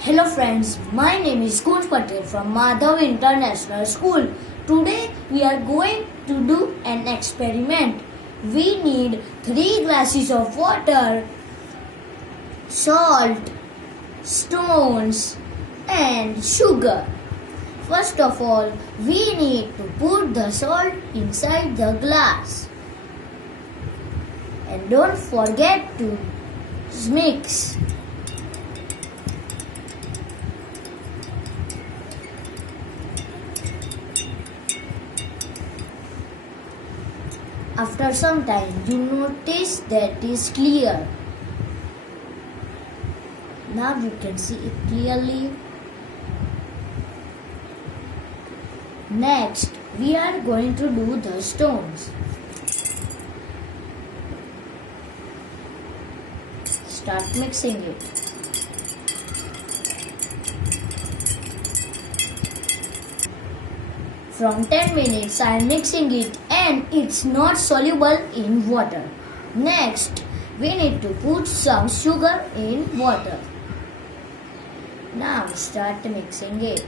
Hello friends, my name is Kunj from Madhav International School. Today we are going to do an experiment. We need 3 glasses of water, salt, stones and sugar. First of all, we need to put the salt inside the glass. And don't forget to mix. After some time, you notice that it is clear. Now you can see it clearly. Next, we are going to do the stones. Start mixing it. From 10 minutes I am mixing it and it's not soluble in water. Next, we need to put some sugar in water. Now start mixing it.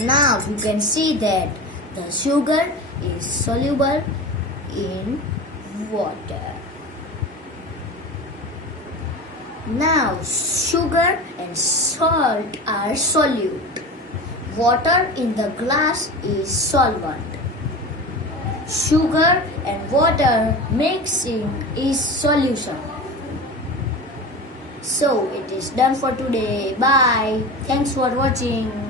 Now you can see that the sugar is soluble in water. Now sugar and salt are solute. Water in the glass is solvent. Sugar and water mixing is solution. So it is done for today. Bye. Thanks for watching.